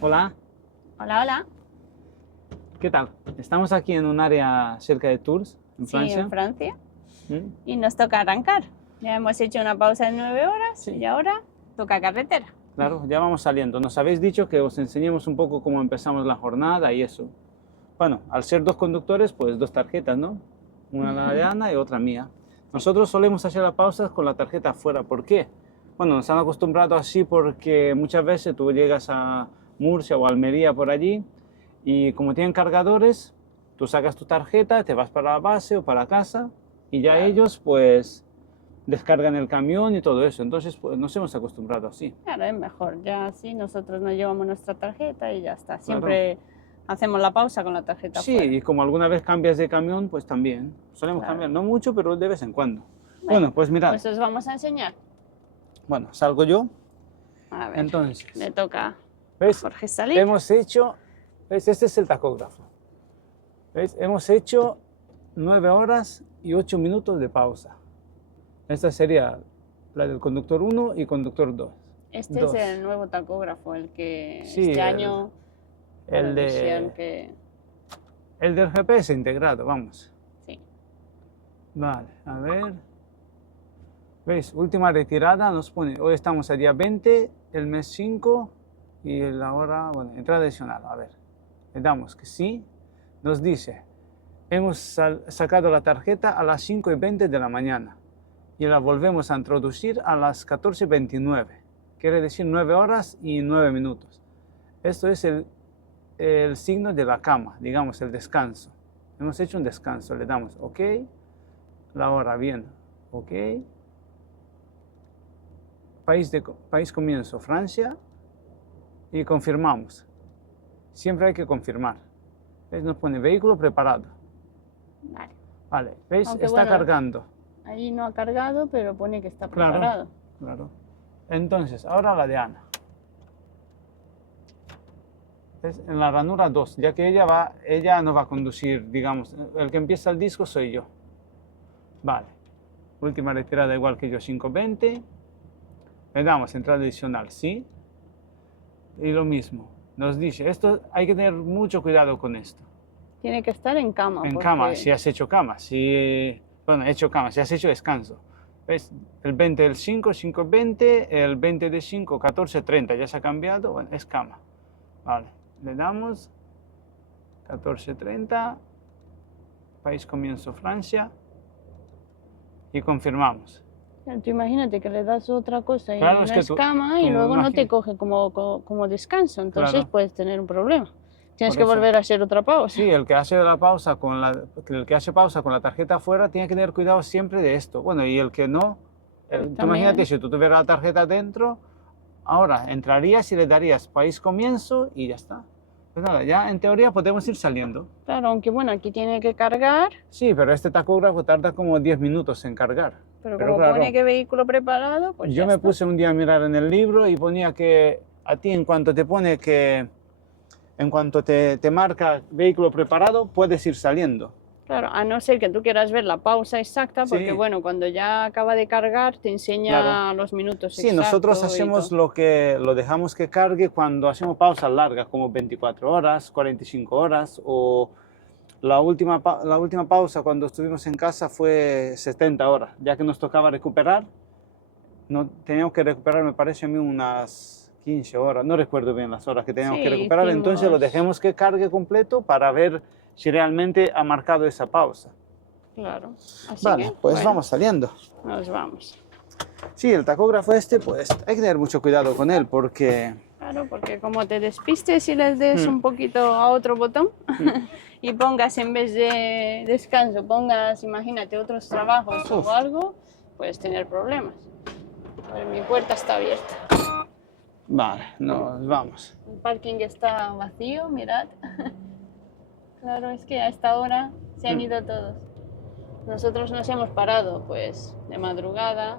Hola, Hola, hola. ¿qué tal? Estamos aquí en un área cerca de Tours, en Sí, Francia. en Francia. ¿Mm? Y nos toca arrancar. Ya hemos hecho una pausa de 9 horas Sí. y ahora toca carretera. Claro, ya vamos saliendo. Nos habéis dicho que os enseñemos un poco cómo empezamos la jornada y eso. Bueno, al ser dos conductores, pues dos tarjetas, ¿no? Una la de Ana y otra mía. Nosotros solemos hacer las pausas con la tarjeta afuera. ¿Por qué? Bueno, nos han acostumbrado así porque muchas veces tú llegas a Murcia o Almería por allí y como tienen cargadores, tú sacas tu tarjeta, te vas para la base o para casa y ya Claro. ellos pues descargan el camión y todo eso. Entonces pues nos hemos acostumbrado así. Claro, es mejor. Ya así nosotros nos llevamos nuestra tarjeta y ya está. Claro. Siempre hacemos la pausa con la tarjeta Sí, afuera. y como alguna vez cambias de camión, pues también. Solemos Claro. cambiar, no mucho, pero de vez en cuando. Venga, Bueno, pues mirad. Pues os vamos a enseñar. Bueno, salgo yo. A ver, Entonces, le toca a ¿ves? Jorge salir. Hemos hecho, ¿ves? Este es el tacógrafo. ¿Ves? Hemos hecho 9 horas y 8 minutos de pausa. Esta sería la del conductor 1 y conductor 2. Este es el nuevo tacógrafo, el que Sí, este año el decían de, que el del GPS integrado, vamos. sí. Vale, a ver. ¿Veis? Última retirada nos pone, hoy estamos a día 20, el mes 5 y la hora, bueno, entrada adicional. A ver, le damos que sí. Nos dice, hemos sacado la tarjeta a las 5:20 de la mañana y la volvemos a introducir a las 14:29. Quiere decir 9 horas y 9 minutos. Esto es el signo de la cama, digamos, el descanso. Hemos hecho un descanso, le damos OK, la hora bien, OK. País comienzo, Francia, y confirmamos. Siempre hay que confirmar. ¿Ves? Nos pone vehículo preparado. Vale. Vale, ¿veis? Aunque Está bueno, cargando. Ahí no ha cargado, pero pone que está Claro, preparado. claro. Entonces, ahora la de Ana. ¿Ves? En la ranura 2, ya que ella no va a conducir, digamos, el que empieza el disco soy yo. Vale. Última retirada igual que yo, 5:20. Le damos entrada adicional, sí. Y lo mismo. Nos dice, esto hay que tener mucho cuidado con esto. Tiene que estar en cama. En porque... cama, si has hecho cama, bueno, he hecho cama, si has hecho descanso. ¿Ves? El 20 del 5, 5:20, el 20 de 5, 14:30, ya se ha cambiado, bueno, es cama. Vale, le damos 14:30, país comienzo Francia y confirmamos. Tú imagínate que le das otra cosa y Claro, no es que es cama y luego no te coge como descanso, entonces Claro. puedes tener un problema. Tienes Por que eso. volver a hacer otra pausa. Sí, el que hace pausa con la tarjeta afuera tiene que tener cuidado siempre de esto. Bueno, y el que no, tú imagínate si tú tuvieras la tarjeta dentro, ahora entrarías y le darías país comienzo y ya está. Pues nada, ya en teoría podemos ir saliendo. Claro, aunque bueno, aquí tiene que cargar. Sí, pero este tacógrafo tarda como 10 minutos en cargar. Pero como claro, pone que vehículo preparado, pues yo me puse un día a mirar en el libro y ponía que a ti en cuanto te pone que en cuanto te marca vehículo preparado, puedes ir saliendo. Claro, a no ser que tú quieras ver la pausa exacta, porque Sí. bueno, cuando ya acaba de cargar te enseña los minutos Sí, exactos. nosotros hacemos lo dejamos que cargue cuando hacemos pausas largas, como 24 horas, 45 horas, o la última pausa cuando estuvimos en casa fue 70 horas, ya que nos tocaba recuperar. No, teníamos que recuperar, me parece a mí, unas 15 horas, no recuerdo bien las horas que teníamos que recuperar, entonces lo dejemos que cargue completo para ver si realmente ha marcado esa pausa. Claro. Así vale, que, pues bueno, vamos saliendo. Nos vamos. Sí, el tacógrafo este, pues hay que tener mucho cuidado con él porque... Claro, porque como te despistes y les des un poquito a otro botón y pongas en vez de descanso, pongas, imagínate, otros trabajos o algo, puedes tener problemas. A ver, mi puerta está abierta. Vale, nos vamos. El parking está vacío, mirad. Claro, es que a esta hora se han ido todos. Nosotros nos hemos parado, pues, de madrugada.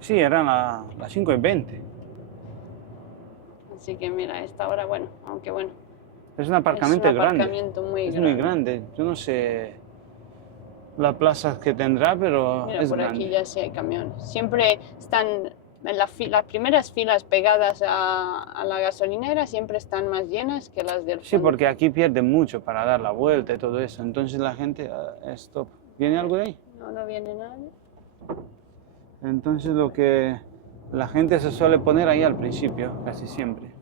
Sí, eran las 5:20. Así que mira, a esta hora, bueno, aunque bueno. Es un aparcamiento grande. Muy es grande. muy grande. Yo no sé la plaza que tendrá, pero mira, es por grande. aquí ya sí hay camiones. Siempre están las primeras filas pegadas a la gasolinera siempre están más llenas que las del Sí, fondo. porque aquí pierden mucho para dar la vuelta y todo eso. Entonces la gente, stop. ¿Viene algo de ahí? No, no viene nadie. Entonces lo que la gente se suele poner ahí al principio, casi siempre.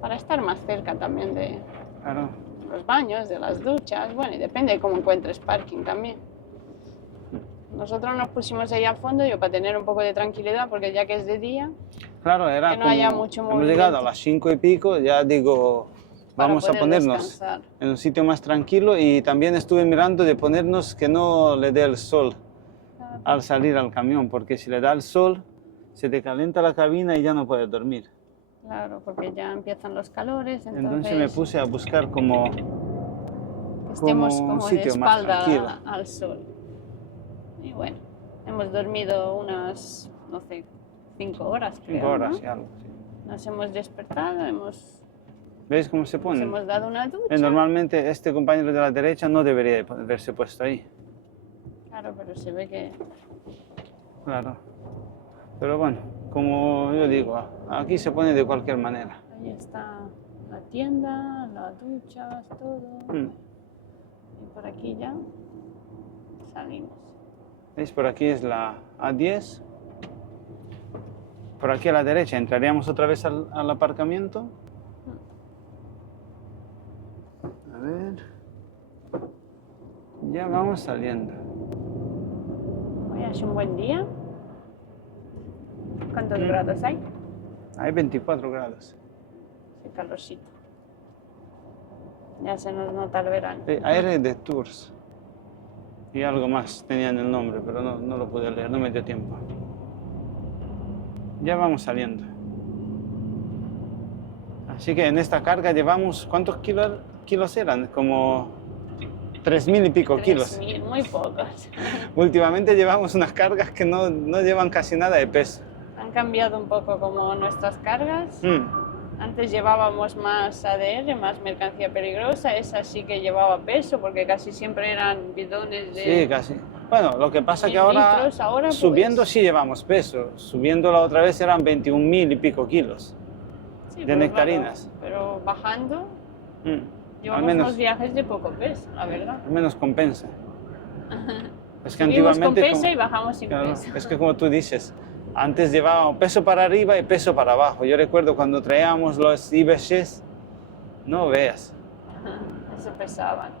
Para estar más cerca también de Claro. los baños, de las duchas. Bueno, y depende de cómo encuentres parking también. Nosotros nos pusimos ahí al fondo, yo para tener un poco de tranquilidad, porque ya que es de día, Claro, era que no como, haya mucho hemos movimiento. llegado a las 5 y pico, ya digo, para vamos a poder ponernos descansar. en un sitio más tranquilo y también estuve mirando de ponernos que no le dé el sol al salir al camión, porque si le da el sol, se te calienta la cabina y ya no puedes dormir. Claro, porque ya empiezan los calores, Entonces me puse a buscar como que estemos como un como de sitio más tranquilo. espalda al sol. Y bueno, hemos dormido unas, no sé, 5 horas, 5 creo, horas ¿no? y algo. Sí. Nos hemos despertado, ¿Veis cómo se nos pone? hemos dado una ducha. Normalmente este compañero de la derecha no debería haberse puesto ahí. Claro, pero se ve que Claro. Pero bueno, como yo digo, aquí se pone de cualquier manera. ahí está la tienda, las duchas, todo. Mm. Y por aquí ya salimos. ¿Veis? Por aquí es la A10. Por aquí a la derecha entraríamos otra vez al aparcamiento. A ver. Ya vamos saliendo. Hoy hace un buen día. ¿Cuántos grados hay? Hay 24 grados. Hace calorcito. Ya se nos nota el verano. Aire de Tours. Y algo más tenían el nombre, pero no lo pude leer, no me dio tiempo. Ya vamos saliendo. Así que en esta carga llevamos, ¿cuántos kilos eran? Como 3.000 y pico kilos. 3.000, muy pocos. Últimamente llevamos unas cargas que no llevan casi nada de peso. Han cambiado un poco como nuestras cargas. Mm. Antes llevábamos más ADR, más mercancía peligrosa. Esa sí que llevaba peso porque casi siempre eran bidones de Sí, casi. Bueno, lo que pasa es que 1000 ahora, litros. Ahora, pues, subiendo sí llevamos peso. Subiendo la otra vez eran 21.000 y pico kilos. sí, de pero nectarinas. claro, pero bajando, Mm. llevamos unos viajes de poco peso, la verdad. Al menos compensa. Es que Subimos con antiguamente, peso y bajamos sin claro, peso. es que como tú dices, antes llevábamos peso para arriba y peso para abajo. Yo recuerdo cuando traíamos los IBCs, no veas. Eso pesaban.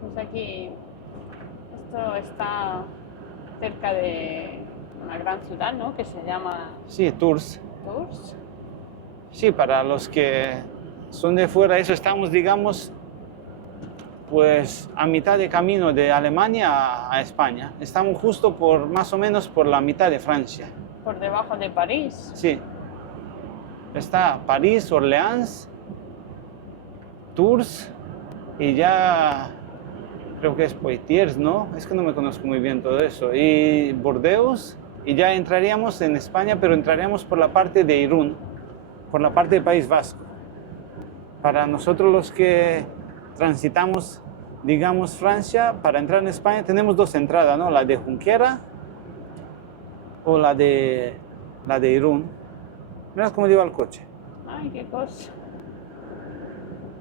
Pues aquí, esto está cerca de una gran ciudad, ¿no? Que se llama Sí, Tours. Tours. Sí, para los que son de fuera, eso estamos, digamos, pues a mitad de camino de Alemania a España. Estamos justo por, más o menos por la mitad de Francia. Por debajo de París. Sí. Está París, Orleans, Tours y ya creo que es Poitiers, ¿no? Es que no me conozco muy bien todo eso. Y Bordeaux y ya entraríamos en España, pero entraríamos por la parte de Irún, por la parte del País Vasco. Para nosotros los que transitamos, digamos, Francia, para entrar en España tenemos dos entradas, ¿no? La de Junquera o la de Irún. Mirad cómo lleva el coche. Ay, qué cosa.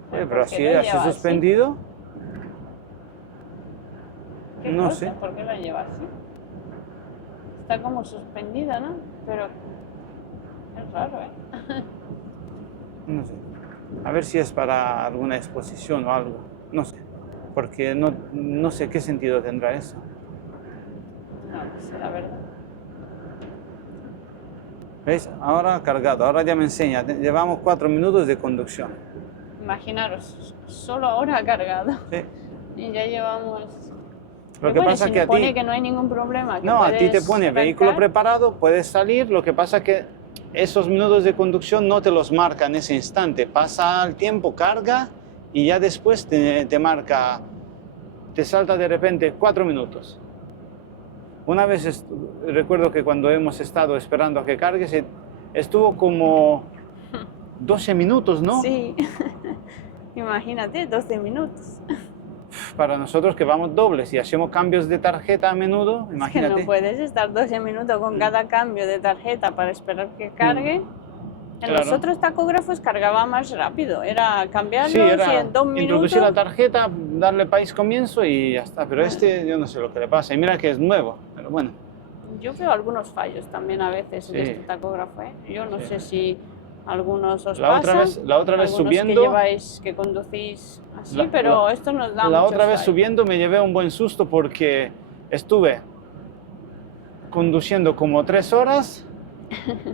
Pero ¿por así, qué lo así lleva así? suspendido. ¿Qué No cosa? sé. ¿Por qué la lleva así? Está como suspendida, ¿no? Pero es raro, ¿eh? No sé. A ver si es para alguna exposición o algo. No sé. Porque no sé qué sentido tendrá eso. No sé, la verdad. ¿Veis? Ahora cargado. Ahora ya me enseña. Llevamos 4 minutos de conducción. Imaginaros, solo ahora ha cargado. Sí. Y ya llevamos... Lo Y que bueno, pasa si que me a pone ti... que no hay ningún problema. Que No, a ti te puedes pone vehículo arrancar. preparado, puedes salir. Lo que pasa es que esos minutos de conducción no te los marca en ese instante. Pasa el tiempo, carga y ya después te marca, te salta de repente 4 minutos. Una vez recuerdo que cuando hemos estado esperando a que cargue, estuvo como 12 minutos, ¿no? Sí. Imagínate, 12 minutos. para nosotros que vamos dobles y hacemos cambios de tarjeta a menudo, Que imagínate. no puedes estar 12 minutos con cada cambio de tarjeta para esperar que cargue. En los Claro. otros tacógrafos cargaba más rápido, era cambiarlo Sí, y era en 2 introducir la minutos. tarjeta, darle país comienzo y ya está. Pero este yo no sé lo que le pasa. Y mira que es nuevo, pero bueno. Yo veo algunos fallos también a veces en Sí. este tacógrafo, ¿eh? Yo no Sí. sé si algunos os La otra pasa, vez- la otra vez algunos subiendo- que lleváis, que conducís así, La- pero la- esto nos da La muchos otra vez fallos. subiendo me llevé un buen susto porque estuve conduciendo como 3 horas,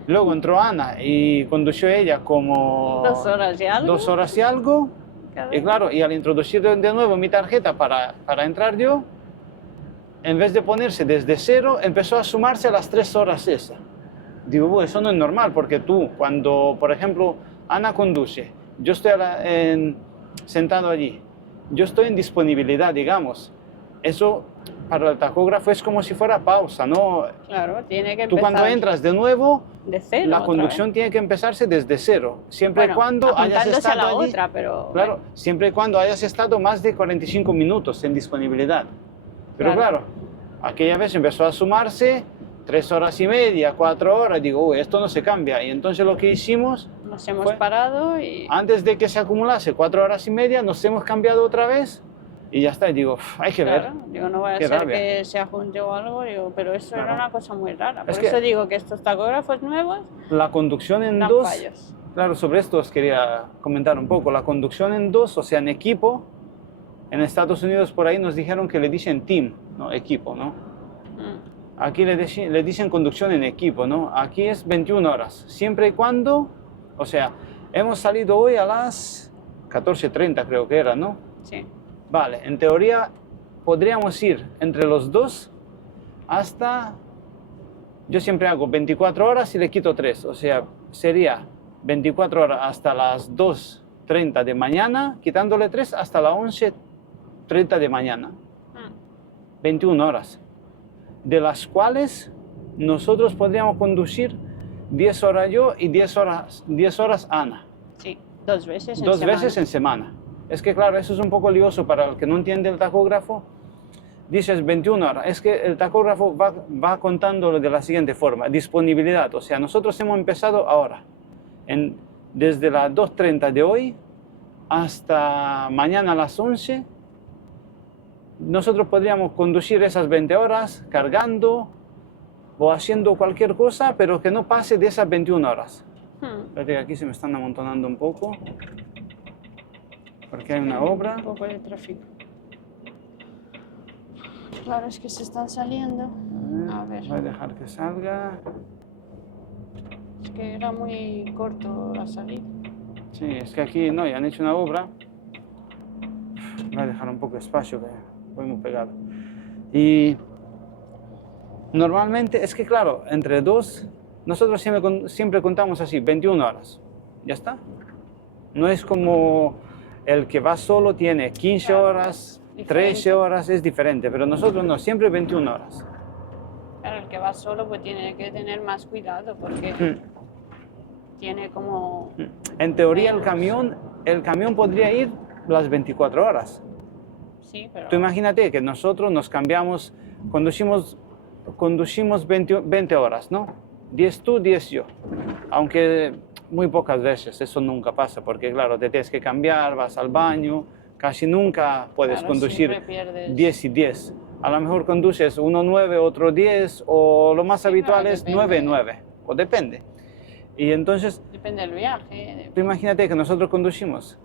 luego entró Ana y condució ella como 2 horas y algo. 2 horas y algo. Cada Y claro, y al introducir de nuevo mi tarjeta para entrar yo, en vez de ponerse desde cero, empezó a sumarse a las 3 horas esa. Digo, "Bueno, eso no es normal, porque tú, cuando, por ejemplo, Ana conduce, yo estoy sentado allí, yo estoy en disponibilidad, digamos. Eso para el tacógrafo es como si fuera pausa, ¿no? Claro, tiene que Tú empezar cuando entras de nuevo, de cero. la otra conducción vez. tiene que empezarse desde cero, siempre y Bueno, cuando hayas apuntándose a estado la allí. otra, pero Claro, siempre y cuando hayas estado más de 45 minutos en disponibilidad. Pero Claro. claro, aquella vez empezó a sumarse 3 horas y media, 4 horas. Digo, uy, esto no se cambia. Y entonces lo que hicimos, nos hemos fue- parado y antes de que se acumulase 4 horas y media, nos hemos cambiado otra vez y ya está. Y digo, hay que ver. claro, digo, no vaya a Qué ser rabia. que se ajunte o algo, digo, pero eso era Claro. una cosa muy rara. Por Es que- eso digo que estos tacógrafos nuevos La conducción en dan dos, fallos. claro, sobre esto os quería comentar un poco. La conducción en dos, o sea, en equipo, en Estados Unidos por ahí nos dijeron que le dicen team, ¿no? Equipo, ¿no? Mm. Aquí le dicen conducción en equipo, ¿no? Aquí es 21 horas, siempre y cuando, o sea, hemos salido hoy a las 14:30 creo que era, ¿no? Sí, Vale, en teoría podríamos ir entre los dos hasta, yo siempre hago 24 horas y le quito 3, o sea, sería 24 horas hasta las 2:30 de mañana, quitándole 3 hasta las 11:30 de mañana, Mm. 21 horas, de las cuales nosotros podríamos conducir 10 horas yo y 10 horas Ana, Sí, 2 veces en 2 semana. veces en semana. Es que claro, eso es un poco lioso para el que no entiende el tacógrafo. Dices 21 horas, es que el tacógrafo va contándolo de la siguiente forma, disponibilidad, o sea, nosotros hemos empezado ahora, desde las 2:30 de hoy hasta mañana a las 11, nosotros podríamos conducir esas 20 horas cargando o haciendo cualquier cosa, pero que no pase de esas 21 horas. Mm. Espérate que aquí se me están amontonando un poco, porque hay una obra. Un poco de tráfico. Claro, es que se están saliendo. A ver. Voy a dejar que salga. Es que era muy corto la salida. Sí, es que aquí no, ya han hecho una obra. Voy a dejar un poco de espacio, que voy muy pegado. Y normalmente, es que claro, entre dos, nosotros siempre contamos así, 21 horas. ¿Ya está? No es como el que va solo tiene 15 Claro, horas, es 13 diferente. horas, es diferente, pero nosotros no, siempre 21 horas. Claro, el que va solo pues tiene que tener más cuidado porque tiene como... En teoría Menos. el camión podría ir las 24 horas. Sí, pero... Tú imagínate que nosotros nos cambiamos, conducimos 20 horas, ¿no? 10 tú, 10 yo. Aunque muy pocas veces, eso nunca pasa, porque claro, te tienes que cambiar, vas al baño, casi nunca puedes Claro, conducir siempre pierdes. 10 y 10. A lo mejor conduces uno 9, otro 10, o lo más Sí, habitual claro, es depende. 9, 9, o depende. Y entonces, Depende del viaje. tú imagínate que nosotros conducimos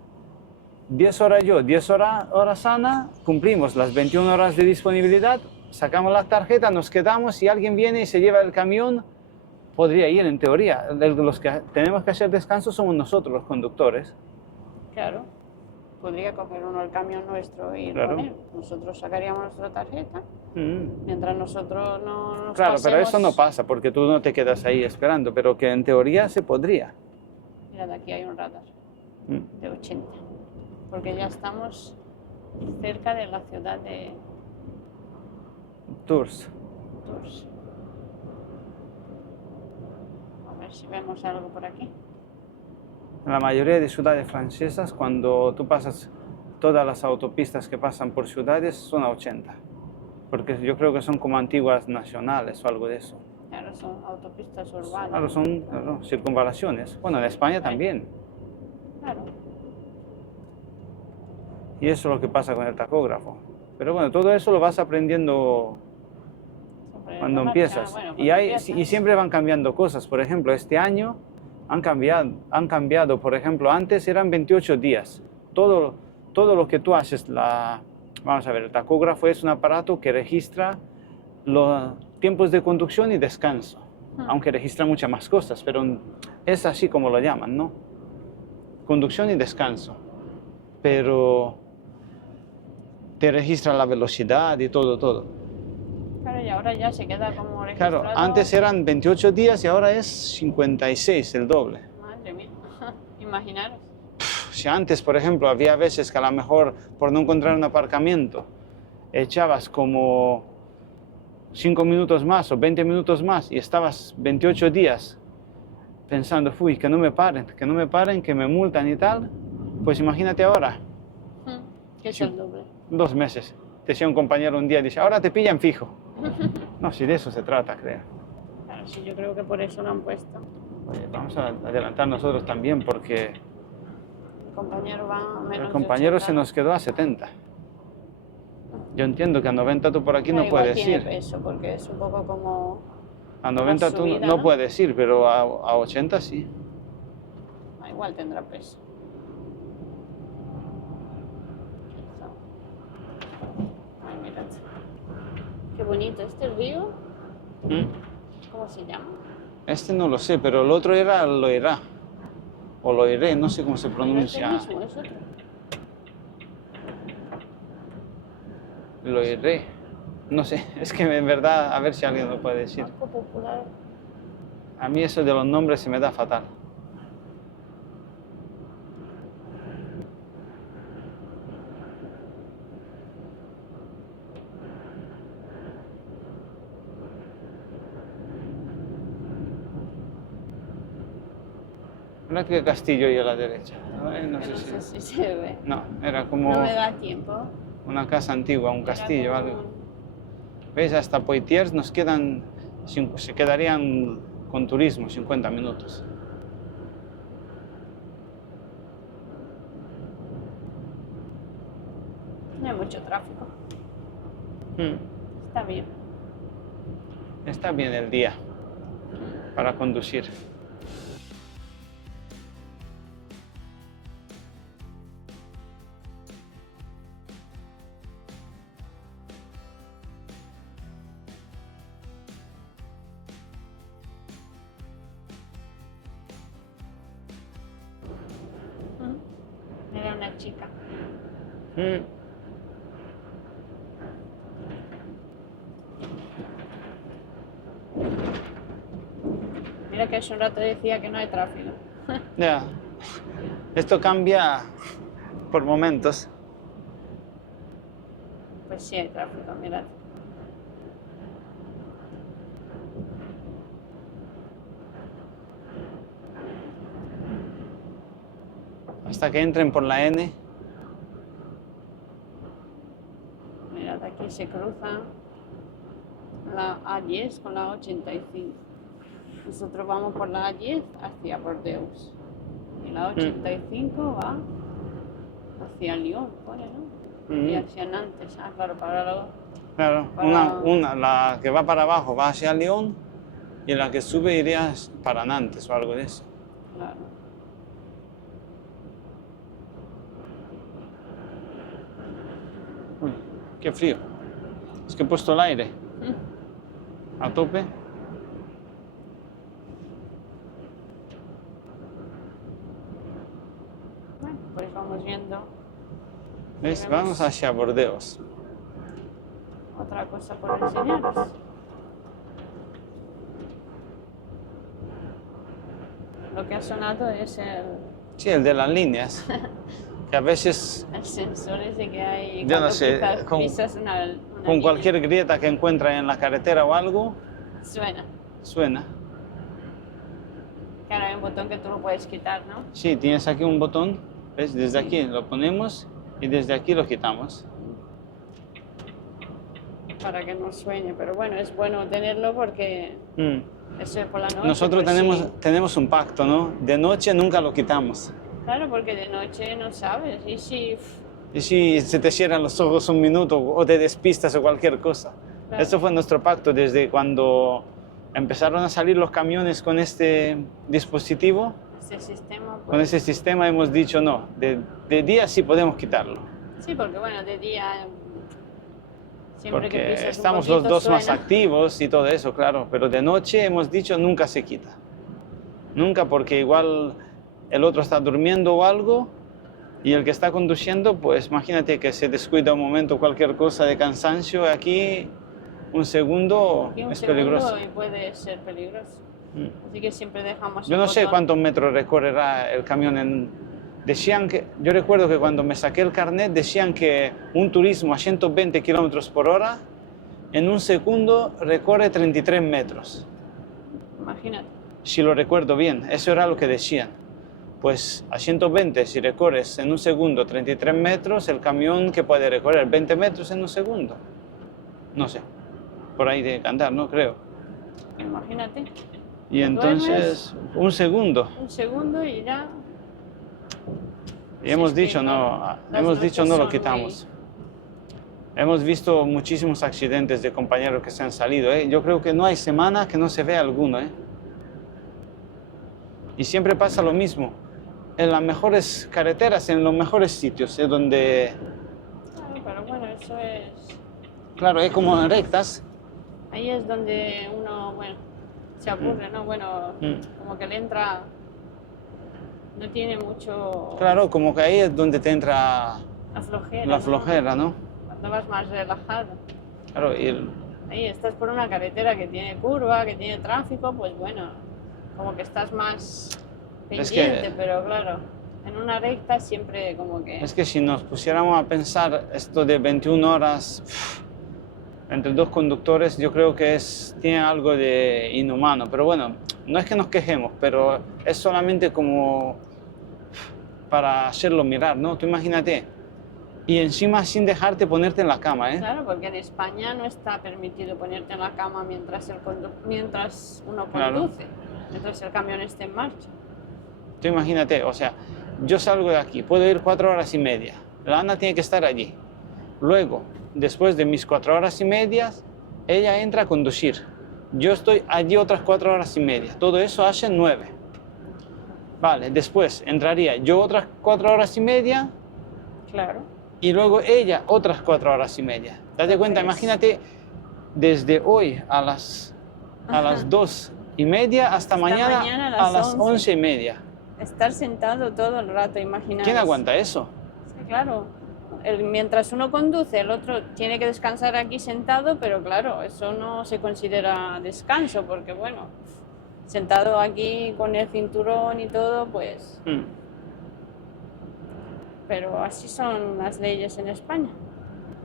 10 horas yo, 10 horas Ana, cumplimos las 21 horas de disponibilidad, sacamos la tarjeta, nos quedamos y alguien viene y se lleva el camión, podría ir en teoría. Los que tenemos que hacer descanso somos nosotros, los conductores. Claro. Podría coger uno el camión nuestro y ir Claro. con él. Nosotros sacaríamos nuestra tarjeta Mm. mientras nosotros no nos Claro, pero eso no pasemos. pasa porque tú no te quedas ahí esperando, pero que en teoría se podría. Mirad, aquí hay un radar Mm. de 80. Porque ya estamos cerca de la ciudad de Tours. Tours. A ver si vemos algo por aquí. En la mayoría de ciudades francesas, cuando tú pasas todas las autopistas que pasan por ciudades son a 80. Porque yo creo que son como antiguas nacionales o algo de eso. Claro, son autopistas urbanas. Claro, son claro, circunvalaciones. Bueno, en España también. Claro. Y eso es lo que pasa con el tacógrafo. Pero bueno, todo eso lo vas aprendiendo Sobre cuando la marcha, empiezas. bueno, Y, cuando hay, empiezas. y siempre van cambiando cosas. Por ejemplo, este año han cambiado. Por ejemplo, antes eran 28 días. Todo lo que tú haces, vamos a ver, el tacógrafo es un aparato que registra los tiempos de conducción y descanso. Aunque registra muchas más cosas, pero es así como lo llaman, ¿no? Conducción y descanso. Pero te registra la velocidad y todo. Claro, y ahora ya se queda como Claro, registrado. antes eran 28 días y ahora es 56, el doble. Madre mía, imaginaros. Si antes, por ejemplo, había veces que a lo mejor por no encontrar un aparcamiento echabas como 5 minutos más o 20 minutos más y estabas 28 días pensando, uy, que no me paren, que me multan y tal, pues imagínate ahora, Que es Sí. el doble. 2 meses. Te decía un compañero un día, dice, ahora te pillan fijo. No, si de eso se trata, creo. Claro, sí, yo creo que por eso lo han puesto. Oye, vamos a adelantar nosotros también porque El compañero va a menos el de compañero 80. se nos quedó a 70. Yo entiendo que a 90 tú por aquí Pero no igual puedes tiene ir. peso, porque es un poco como... A 90 tú subida, no ¿no? puedes ir, pero a 80 sí. Igual tendrá peso. Eso. Ay, mirad. Qué bonito. ¿Este río? ¿Cómo se llama? Este no lo sé, pero el otro era Loirá. O Loiré, no sé cómo se ¿No es el pronuncia. mismo? ¿Es otro? Loiré. No sé, es que en verdad, a ver si alguien lo puede decir. Marco Popular. A mí eso de los nombres se me da fatal. Mira qué castillo hay a la derecha. Ay, no Que sé no si... sé si se ve. No, era como No me da tiempo. una casa antigua, un Era castillo, como algo. ¿Ves? Hasta Poitiers nos quedan, se quedarían con turismo 50 minutos. No hay mucho tráfico. Mm. Está bien. Está bien el día para conducir. Era una chica. Mm. Mira que hace un rato decía que no hay tráfico. Ya. Esto cambia por momentos. Pues sí hay tráfico, mirad. Hasta que entren por la N. Mirad, aquí se cruza la A10 con la 85. Nosotros vamos por la A10 hacia Bordeaux. Y la 85 va hacia Lyon, pone, ¿no? Y hacia Nantes. Ah, claro, para luego. Claro, Para- la que va para abajo va hacia Lyon y la que sube iría para Nantes o algo de eso. Claro. Uy, qué frío. Es que he puesto el aire a tope. Bueno, pues vamos viendo ¿Ves? Tenemos- Vamos hacia Bordeaux. otra cosa por enseñaros. Lo que ha sonado es Sí, el de las líneas. Que a veces el sensor ese que hay Yo no cuando sé, pisas una con línea. cualquier grieta que encuentra en la carretera o algo, Suena. suena. Claro, hay un botón que tú lo puedes quitar, ¿no? Sí, tienes aquí un botón, ¿ves? Desde aquí lo ponemos y desde aquí lo quitamos. Para que no sueñe, pero bueno, es bueno tenerlo porque eso es por la noche. Nosotros pues sí. tenemos un pacto, ¿no? De noche nunca lo quitamos. Claro, porque de noche no sabes, y si... Y si se te cierran los ojos un minuto o te despistas o cualquier cosa. Claro. Eso fue nuestro pacto desde cuando empezaron a salir los camiones con este dispositivo. Este sistema, pues, Con ese sistema hemos dicho no, de día sí podemos quitarlo. sí, porque bueno, de día siempre que Porque pisas un estamos los poquito dos más suena. activos y todo eso, claro. Pero de noche hemos dicho nunca se quita. Nunca, porque igual el otro está durmiendo o algo y el que está conduciendo, pues imagínate que se descuida un momento cualquier cosa de cansancio, aquí un segundo Aquí un es segundo peligroso. y puede ser peligroso. Así que siempre dejamos Yo el no sé botón. cuántos metros recorrerá el camión. Decían que, yo recuerdo que cuando me saqué el carnet decían que un turismo a 120 kilómetros por hora en un segundo recorre 33 metros. Imagínate. Si lo recuerdo bien, eso era lo que decían. Pues a 120, si recorres en un segundo 33 metros, el camión que puede recorrer 20 metros en un segundo. No sé, por ahí de andar, no creo. Imagínate. Y entonces, un segundo. Un segundo y ya. Y Sí, hemos es que, dicho claro, no, las hemos dicho noches no lo son quitamos. Hemos visto muchísimos accidentes de compañeros que se han salido, ¿eh? Yo creo que no hay semana que no se vea alguno, ¿eh? Y siempre pasa lo mismo. En las mejores carreteras, en los mejores sitios, es donde, Claro, pero bueno, eso es... claro, es como en rectas. Ahí es donde uno, bueno, se aburre, ¿no? Bueno, como que le entra... No tiene mucho... Claro, como que ahí es donde te entra La flojera. la ¿no? flojera, ¿no? Cuando vas más relajado. Claro, Ahí estás por una carretera que tiene curva, que tiene tráfico, pues bueno, como que estás más Es pendiente, que- pero claro, en una recta siempre como que... es que si nos pusiéramos a pensar esto de 21 horas entre dos conductores, yo creo que tiene algo de inhumano. Pero bueno, no es que nos quejemos, pero es solamente como para hacerlo mirar, ¿no? Tú imagínate. Y encima sin dejarte ponerte en la cama, ¿eh? Claro, porque en España no está permitido ponerte en la cama mientras uno Claro. conduce, mientras el camión esté en marcha. Tú imagínate, o sea, yo salgo de aquí, puedo ir 4 horas y media. La Ana tiene que estar allí. Luego, después de mis 4 horas y media, ella entra a conducir. Yo estoy allí otras 4 horas y media. Todo eso hace 9. Vale, después entraría yo otras 4 horas y media Claro. y luego ella otras 4 horas y media. Date cuenta, Entonces- imagínate desde hoy a las 2:30 hasta mañana mañana a las 11:30. Estar sentado todo el rato, imaginaos. ¿Quién aguanta eso? Sí, claro. Mientras uno conduce, el otro tiene que descansar aquí sentado, pero claro, eso no se considera descanso, porque bueno, sentado aquí con el cinturón y todo, pues... Pero así son las leyes en España.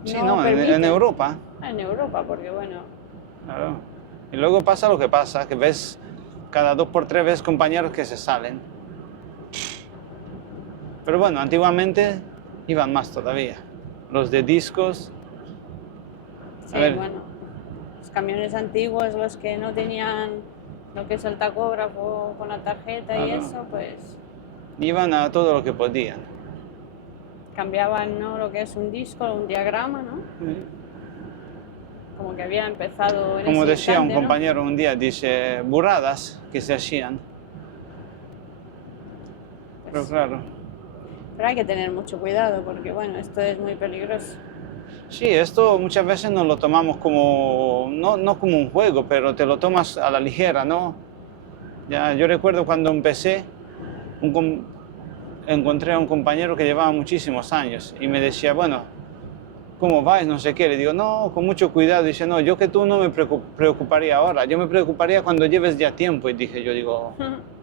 Sí, no, en permiten. Europa. En Europa, porque bueno, Claro. Y luego pasa lo que pasa, que ves cada 2 por 3 ves compañeros que se salen. Pero bueno, antiguamente iban más todavía. Los de discos. sí, A ver. bueno, los camiones antiguos, los que no tenían lo que es el tacógrafo con la tarjeta y Claro. eso, pues Iban a todo lo que podían. cambiaban, ¿no? Lo que es un disco, un diagrama, ¿no? Como que había empezado en Como ese decía un instante, ¿no? compañero un día, dice, burradas que se hacían. Pero Pues, claro. pero hay que tener mucho cuidado porque, bueno, esto es muy peligroso. Sí, esto muchas veces nos lo tomamos como, no como un juego, pero te lo tomas a la ligera, ¿no? Ya, yo recuerdo cuando empecé, encontré a un compañero que llevaba muchísimos años y me decía, bueno, ¿cómo vais? No sé qué. Le digo, no, con mucho cuidado. Dice, no, yo que tú no me preocuparía ahora, yo me preocuparía cuando lleves ya tiempo. Y dije, yo digo,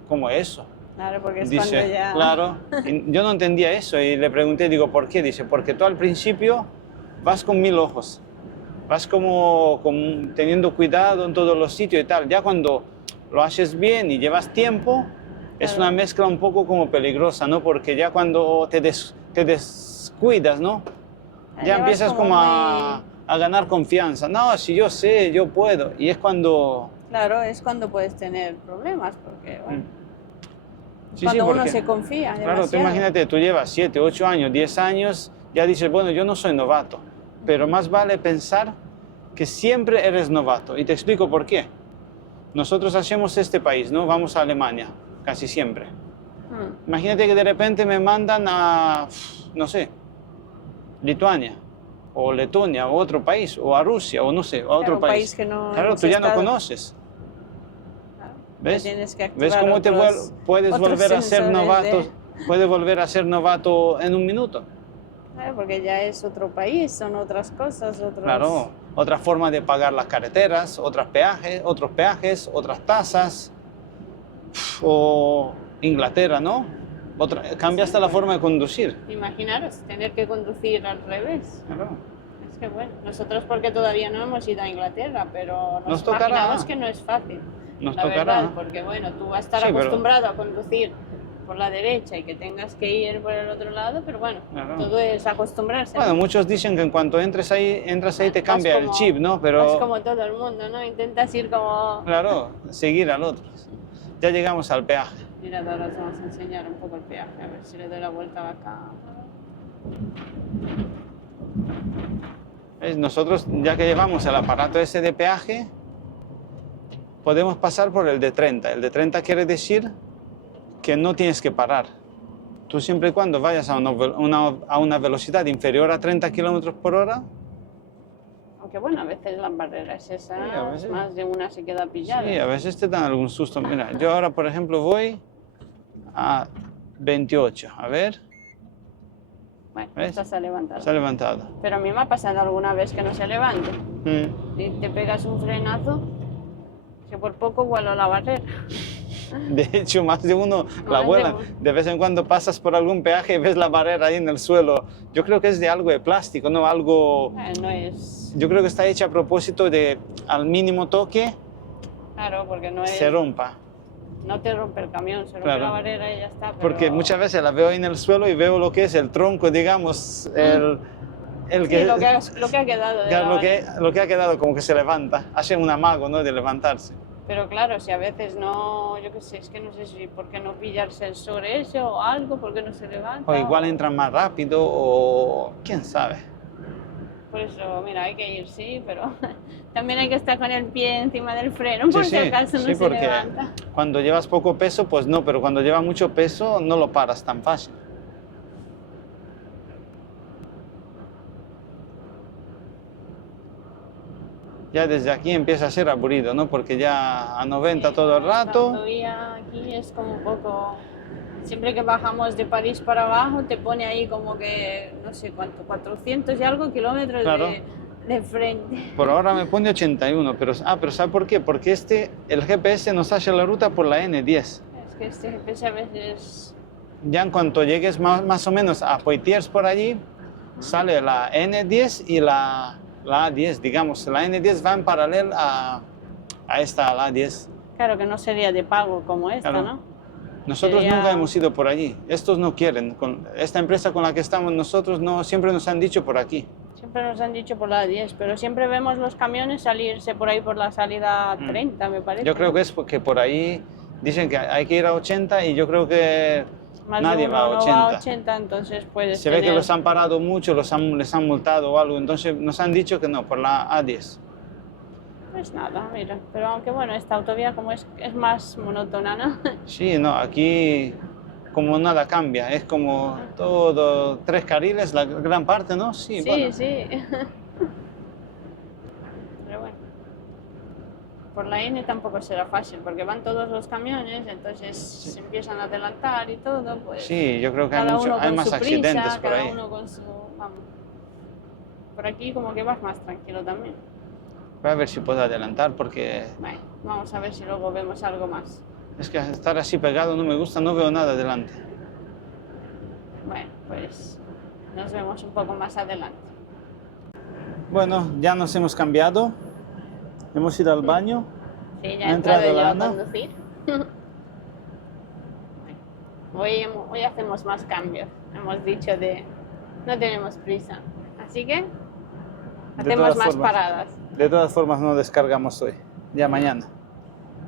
¿cómo eso? Claro, porque es Dice, cuando ya... claro, y yo no entendía eso y le pregunté, digo, ¿por qué? Dice, porque tú al principio vas con 1000 ojos, vas como teniendo cuidado en todos los sitios y tal. Ya cuando lo haces bien y llevas tiempo, es Claro. una mezcla un poco como peligrosa, ¿no? Porque ya cuando te descuidas cuidas, ¿no? Ya Llevas empiezas como muy- a ganar confianza. No, si yo sé, yo puedo. Y es cuando... Claro, es cuando puedes tener problemas, porque bueno, Sí, cuando uno porque, se confía claro, tú demasiado. imagínate, tú llevas 7, 8 años, 10 años, ya dices, bueno, yo no soy novato, pero más vale pensar que siempre eres novato. Y te explico por qué. Nosotros hacemos este país, ¿no? Vamos a Alemania, casi siempre. Imagínate que de repente me mandan a, no sé, Lituania, o Letonia, o otro país, o a Rusia, o no sé, a otro Claro, un país. país que no Claro, hemos tú ya no estado. conoces. Claro, ¿Ves? tienes que ¿Ves activar cómo puedes otros volver a ser sensores novato? Puedes volver a ser novato en un minuto. Claro, porque ya es otro país, son otras cosas, otros... Claro, otra forma de pagar las carreteras, otros peajes, otras tasas. O Inglaterra, ¿no? Cambia hasta la forma de conducir. Imaginaros, tener que conducir al revés. Claro. Es que bueno, nosotros porque todavía no hemos ido a Inglaterra, pero Nos tocará. imaginamos que no es fácil. Nos la tocará. verdad, porque bueno, tú vas a estar Sí, pero- acostumbrado a conducir por la derecha y que tengas que ir por el otro lado, pero bueno, Claro. todo es acostumbrarse. Bueno, ¿no? muchos dicen que en cuanto entras ahí te Vas cambia el como- chip, ¿no? Vas Pero, como todo el mundo, ¿no? Intentas ir como... claro, seguir al otro. Ya llegamos al peaje. Mira, ahora os vamos a enseñar un poco el peaje, a ver si le doy la vuelta acá. ¿Ves? Nosotros, ya que llevamos el aparato ese de peaje, podemos pasar por el de 30. El de 30 quiere decir que no tienes que parar. Tú siempre y cuando vayas a una velocidad inferior a 30 kilómetros por hora, Aunque bueno, a veces las barreras esas, Sí, a veces. más de una se queda pillada. sí, a veces te dan algún susto. Mira, yo ahora, por ejemplo, voy a 28. A ver, Bueno, ¿ves? esta se ha levantado. se ha levantado. Pero a mí me ha pasado alguna vez que no se levante. Mm. Y te pegas un frenazo, que por poco vuelo la barrera. De hecho, más de uno la Más de vuelan. uno. De vez en cuando pasas por algún peaje y ves la barrera ahí en el suelo. Yo creo que es de algo de plástico, ¿no? Algo... No es... Yo creo que está hecha a propósito de al mínimo toque Claro, porque no es... se rompa. No te rompe el camión, se rompe Claro. la barrera y ya está. Pero... Porque muchas veces la veo ahí en el suelo y veo lo que es el tronco, digamos, el Sí, que... lo que ha quedado de Claro, la lo que, barrera. lo que ha quedado como que se levanta, hace un amago, ¿no? De levantarse. Pero claro, si a veces no, yo qué sé, es que no sé si por qué no pilla el sensor ese o algo, por qué no se levanta. O igual entran más rápido o quién sabe. Por eso, mira, hay que ir, sí, pero también hay que estar con el pie encima del freno por Sí, si sí, acaso no sí, se porque levanta. cuando llevas poco peso, pues no, pero cuando llevas mucho peso no lo paras tan fácil. Ya desde aquí empieza a ser aburrido, ¿no? Porque ya a 90 todo el rato. Todavía aquí es como un poco... Siempre que bajamos de París para abajo te pone ahí como que, no sé cuánto, 400 y algo kilómetros Claro. de frente. Por ahora me pone 81, pero ¿sabe por qué? Porque el GPS nos hace la ruta por la N10. Es que este GPS a veces... Ya en cuanto llegues más o menos a Poitiers por allí, sale la N10 y la A10, digamos. La N10 va en paralelo a la A10. Claro que no sería de pago como esta, Claro. ¿no? Nosotros Sería- nunca hemos ido por allí. Estos no quieren. Esta empresa con la que estamos nosotros siempre nos han dicho por aquí. Siempre nos han dicho por la 10, pero siempre vemos los camiones salirse por ahí por la salida 30, me parece. Yo creo que es porque por ahí dicen que hay que ir a 80 y yo creo que Más nadie de uno va a no 80. va a 80, entonces puedes Se ve que tener- los han parado mucho, les han multado o algo, entonces nos han dicho que no, por la A10. Pues nada, mira, pero aunque bueno, esta autovía como es más monótona, ¿no? Sí, no, aquí como nada cambia, es como todo 3 carriles, la gran parte, ¿no? Sí, bueno. sí. Pero bueno, por la N tampoco será fácil, porque van todos los camiones, entonces se empiezan a adelantar y todo, pues... Sí, yo creo que hay, cada uno hay con más su accidentes prisa, por cada ahí. uno con su... Vamos. Por aquí como que vas más tranquilo también. Voy a ver si puedo adelantar porque Bueno, vamos a ver si luego vemos algo más. es que estar así pegado no me gusta, no veo nada adelante. Bueno, pues nos vemos un poco más adelante. Bueno, ya nos hemos cambiado, hemos ido al baño. Sí, ya ¿Ha he entrado entrado yo a Ana? conducir. Bueno, hoy hacemos más cambios. Hemos dicho de No tenemos prisa. Así que De hacemos todas más formas. paradas. De todas formas no descargamos hoy, ya mañana.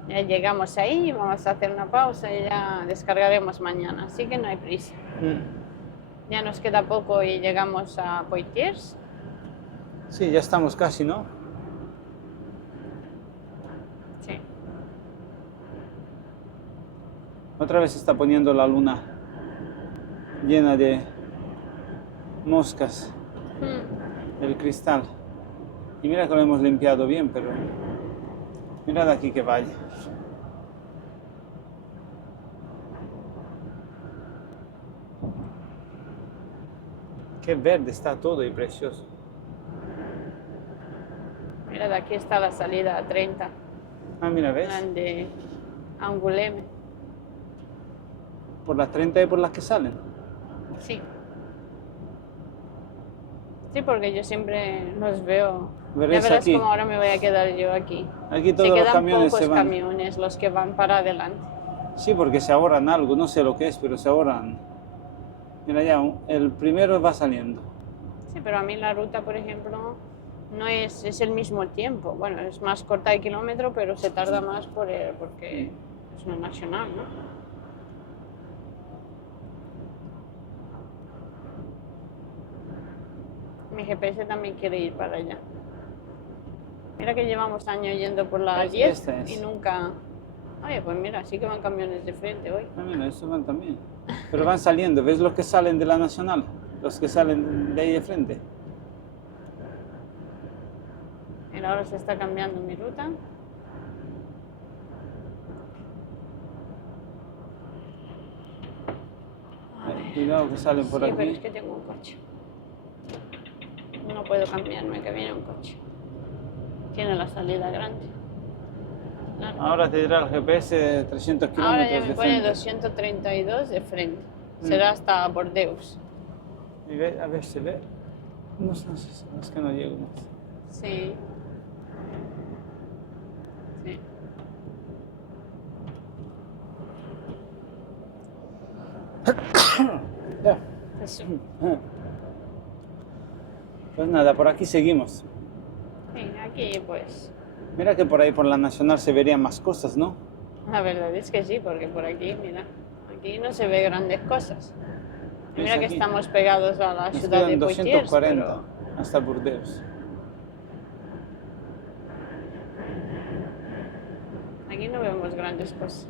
Ya llegamos ahí, vamos a hacer una pausa y ya descargaremos mañana. Así que no hay prisa. Ya nos queda poco y llegamos a Poitiers. Sí, ya estamos casi, ¿no? Sí. Otra vez se está poniendo la luna llena de moscas, el cristal. Y mira que lo hemos limpiado bien, pero mirad aquí que vaya. Qué verde está todo y precioso. Mira, de aquí está la salida a 30. Ah, mira, ¿ves? Plan de Angoulême. Por las 30 y por las que salen. Sí. Sí, porque yo siempre los veo. Ya Veréis verás aquí. cómo ahora me voy a quedar yo aquí. Aquí Se todos los quedan camiones pocos se van. camiones los que van para adelante. Sí, porque se ahorran algo, no sé lo que es, pero se ahorran. Mira ya, el primero va saliendo. Sí, pero a mí la ruta, por ejemplo, no es el mismo tiempo. Bueno, es más corta de kilómetro, pero se tarda más porque es una nacional, ¿no? Mi GPS también quiere ir para allá. Mira que llevamos años yendo por la ¿Ves? 10 Esta es. y nunca... Oye, pues mira, sí que van camiones de frente hoy. Ah, mira, estos van también. Pero van saliendo, ¿ves los que salen de la nacional? Los que salen de ahí de frente. Mira, ahora se está cambiando mi ruta. Cuidado que salen por Sí, aquí. pero es que tengo un coche. No puedo cambiarme, que viene un coche. Tiene la salida grande. Claro. Ahora te dirá el GPS 300 Ahora ya kilómetros me de pone frente. 232 de frente. Será hasta Bordeaux. Y ve, a ver, ¿se ve? No sé, es que no llego más. Sí. Sí. Ya. Eso. Pues nada, por aquí seguimos. Sí, aquí pues. Mira que por ahí por la nacional se verían más cosas, ¿no? La verdad es que sí, porque por aquí, mira, aquí no se ve grandes cosas. Y ¿Ves mira que aquí? estamos pegados a la Nos ciudad de quedan Poitiers, 240 pero hasta Burdeos. aquí no vemos grandes cosas.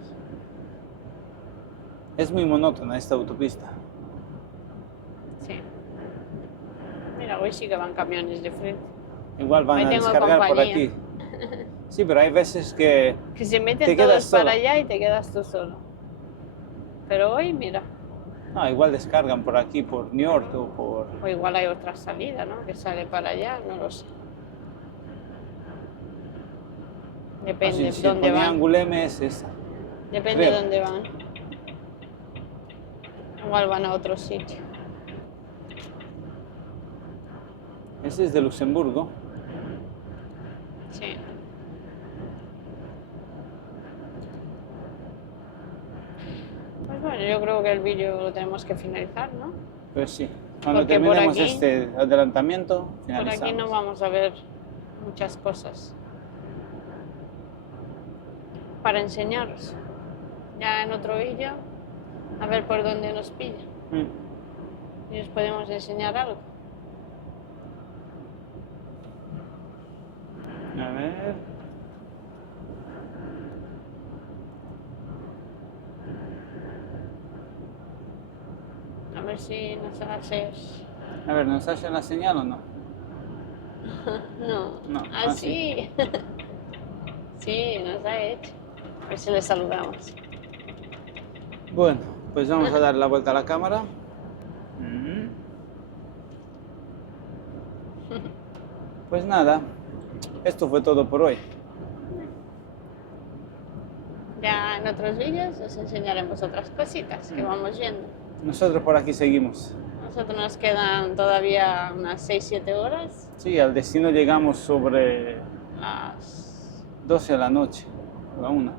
Es muy monótona esta autopista. Sí. Mira, hoy sí que van camiones de frente. Igual van Hoy a tengo descargar por compañía. aquí. Sí, pero hay veces que Que se meten te quedas todos para solo. allá y te quedas tú solo. Pero hoy, mira, No, igual descargan por aquí, por Niort o por... o igual hay otra salida, ¿no? Que sale para allá, no lo sé. Depende si de dónde ponía van. Angoulême es esa. Depende de creo. dónde van. Igual van a otro sitio. Ese es de Luxemburgo. Sí. Pues bueno, yo creo que el vídeo lo tenemos que finalizar, ¿no? Pues sí. Cuando Porque por terminemos aquí- este adelantamiento, Por finalizamos. aquí no vamos a ver muchas cosas para enseñaros. Ya en otro vídeo, a ver por dónde nos pilla. Y os podemos enseñar algo. A ver. A ver si nos haces... A ver, ¿nos hace la señal o no? No, No, así. Sí, nos ha hecho. A ver si le saludamos. Bueno, pues vamos a dar la vuelta a la cámara. Pues nada, esto fue todo por hoy. Ya en otros vídeos os enseñaremos otras cositas que vamos viendo. Nosotros por aquí seguimos. Nosotros nos quedan todavía unas 6-7 horas. Sí, al destino llegamos sobre Las... 12 de la noche, o la 1.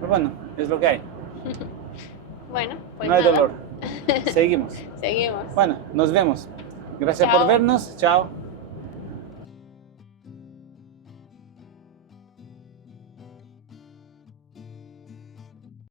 Pero bueno, es lo que hay. Bueno, pues No hay nada. dolor. Seguimos. Seguimos. Bueno, nos vemos. Gracias por Chao. vernos. Chao.